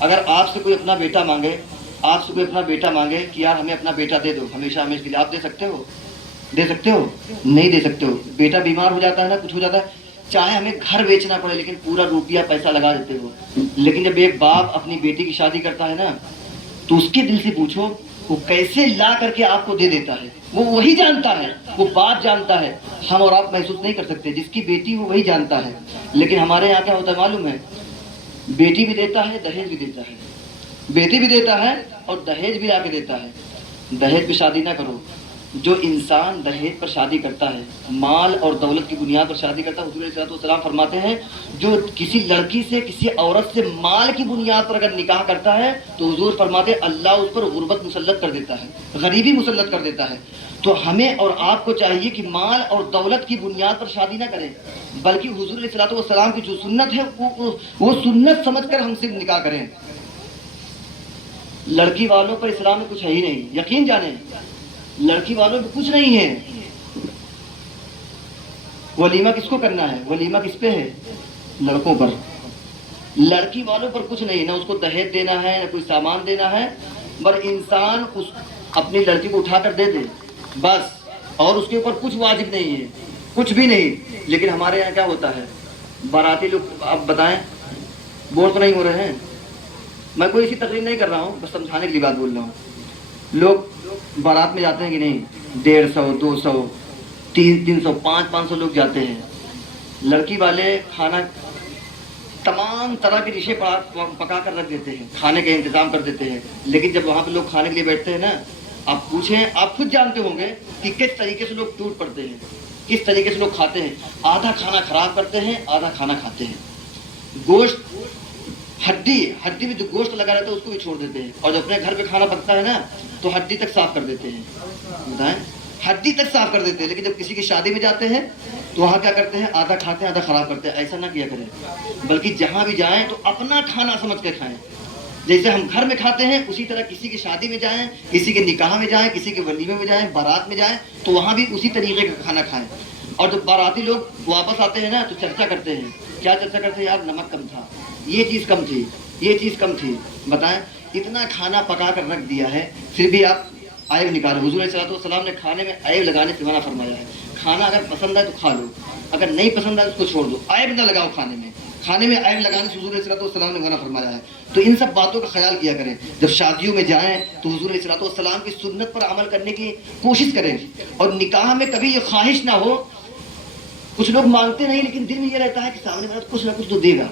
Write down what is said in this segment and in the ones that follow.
اگر آپ سے کوئی اپنا بیٹا مانگے، آپ سے کوئی اپنا بیٹا مانگے کہ یار ہمیں اپنا بیٹا دے دو ہمیشہ ہمیشہ کے لیے، آپ دے سکتے ہو؟ دے سکتے ہو؟ نہیں دے سکتے ہو۔ بیٹا بیمار ہو جاتا ہے نا، کچھ ہو جاتا ہے، چاہے ہمیں گھر بیچنا پڑے لیکن پورا روپیہ پیسہ لگا دیتے ہو۔ لیکن جب ایک باپ اپنی بیٹی کی شادی کرتا ہے نا، تو اس کے دل سے پوچھو وہ کیسے لا کر کے آپ کو دے دیتا ہے، وہ وہی جانتا ہے، وہ باپ جانتا ہے، ہم اور آپ محسوس نہیں کر سکتے، جس کی بیٹی وہ وہی جانتا ہے۔ لیکن ہمارے یہاں کیا ہوتا ہے معلوم ہے؟ بیٹی بھی دیتا ہے، دہیج بھی دیتا ہے، بیٹی بھی دیتا ہے اور دہیج بھی لا کے دیتا ہے۔ دہیج پہ شادی نہ کرو۔ جو انسان دہیج پر شادی کرتا ہے، مال اور دولت کی بنیاد پر شادی کرتا ہے، حضور علیہ الصلوۃ والسلام فرماتے ہیں جو کسی لڑکی سے کسی عورت سے مال کی بنیاد پر اگر نکاح کرتا ہے تو حضور فرماتے ہیں اللہ اس پر غربت مسلط کر دیتا ہے، غریبی مسلط کر دیتا ہے۔ تو ہمیں اور آپ کو چاہیے کہ مال اور دولت کی بنیاد پر شادی نہ کریں، بلکہ حضور علیہ الصلوۃ والسلام کی جو سنت ہے وہ سنت سمجھ کر ہم سے نکاح کریں۔ لڑکی والوں پر اسلام میں کچھ ہے ہی نہیں، یقین جانیں، لڑکی والوں پہ کچھ نہیں ہے۔ ولیمہ کس کو کرنا ہے؟ ولیمہ کس پہ ہے؟ لڑکوں پر۔ لڑکی والوں پر کچھ نہیں، نہ اس کو دہیج دینا ہے، نہ کوئی سامان دینا ہے، پر انسان اس اپنی لڑکی کو اٹھا کر دے دے بس، اور اس کے اوپر کچھ واجب نہیں ہے، کچھ بھی نہیں۔ لیکن ہمارے یہاں کیا ہوتا ہے؟ باراتی لوگ، آپ بتائیں، بور تو نہیں ہو رہے ہیں؟ میں کوئی ایسی تقریر نہیں کر رہا ہوں، بس سمجھانے کے لیے بات بول رہا ہوں۔ لوگ بارات میں جاتے ہیں کہ نہیں؟ 150 200 300 500 لوگ جاتے ہیں۔ لڑکی والے کھانا تمام طرح کے ڈشیں پکا کر رکھ دیتے ہیں، کھانے کا انتظام کر دیتے ہیں، لیکن جب وہاں پہ لوگ کھانے کے لیے بیٹھتے ہیں نا، آپ پوچھیں، آپ خود جانتے ہوں گے کہ کس طریقے سے لوگ ٹوٹ پڑتے ہیں، کس طریقے سے لوگ کھاتے ہیں۔ آدھا کھانا خراب کرتے ہیں، آدھا کھانا کھاتے ہیں۔ گوشت، ہڈی میں جو گوشت لگا رہتا ہے اس کو بھی چھوڑ دیتے ہیں، اور جب اپنے گھر پہ کھانا پکتا ہے نا تو ہڈی تک صاف کر دیتے ہیں، بتائیں، ہڈی تک صاف کر دیتے ہیں۔ لیکن جب کسی کی شادی میں جاتے ہیں تو وہاں کیا کرتے ہیں؟ آدھا کھاتے ہیں، آدھا خراب کرتے ہیں۔ ایسا نہ کیا کریں، بلکہ جہاں بھی جائیں تو اپنا کھانا سمجھ کے کھائیں۔ جیسے ہم گھر میں کھاتے ہیں اسی طرح کسی کی شادی میں جائیں، کسی کے نکاح میں جائیں، کسی کے ولیمے میں جائیں، بارات میں جائیں تو وہاں بھی اسی طریقے کا کھانا کھائیں۔ اور جب باراتی لوگ واپس آتے ہیں نا تو چرچا کرتے ہیں، کیا چرچا کرتے ہیں؟ یار نمک کم تھا، یہ چیز کم تھی، یہ چیز کم تھی۔ بتائیں، اتنا کھانا پکا کر رکھ دیا ہے، پھر بھی آپ عیب نکالو۔ حضور علیہ السلام نے کھانے میں عیب لگانے سے منع فرمایا ہے۔ کھانا اگر پسند ہے تو کھا لو، اگر نہیں پسند ہے اس کو چھوڑ دو، عیب نہ لگاؤ کھانے میں۔ کھانے میں عیب لگانے سے حضور علیہ السلام نے منع فرمایا ہے۔ تو ان سب باتوں کا خیال کیا کریں۔ جب شادیوں میں جائیں تو حضور علیہ السلام کی سنت پر عمل کرنے کی کوشش کریں، اور نکاح میں کبھی یہ خواہش نہ ہو، کچھ لوگ مانگتے نہیں لیکن دل میں یہ رہتا ہے کہ سامنے والا کچھ نہ کچھ تو دے گا،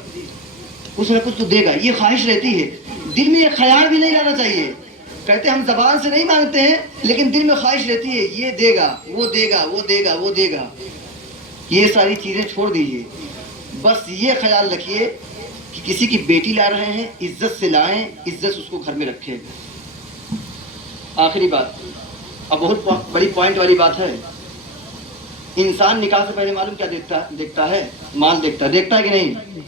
کچھ نہ کچھ تو دے گا، یہ خواہش رہتی ہے۔ دل میں یہ خیال بھی نہیں رہنا چاہیے۔ کہتے ہیں ہم زبان سے نہیں مانگتے ہیں لیکن دل میں خواہش رہتی ہے یہ دے گا، وہ دے گا، وہ دے گا، وہ دے گا۔ یہ ساری چیزیں چھوڑ دیجیے، بس یہ خیال رکھیے کہ کسی کی بیٹی لا رہے ہیں، عزت سے لائیں، عزت سے اس کو گھر میں رکھیں۔ آخری بات، اب بہت بڑی پوائنٹ والی بات ہے۔ انسان نکاح سے پہلے معلوم کیا دیکھتا ہے؟ مال دیکھتا ہے کہ نہیں؟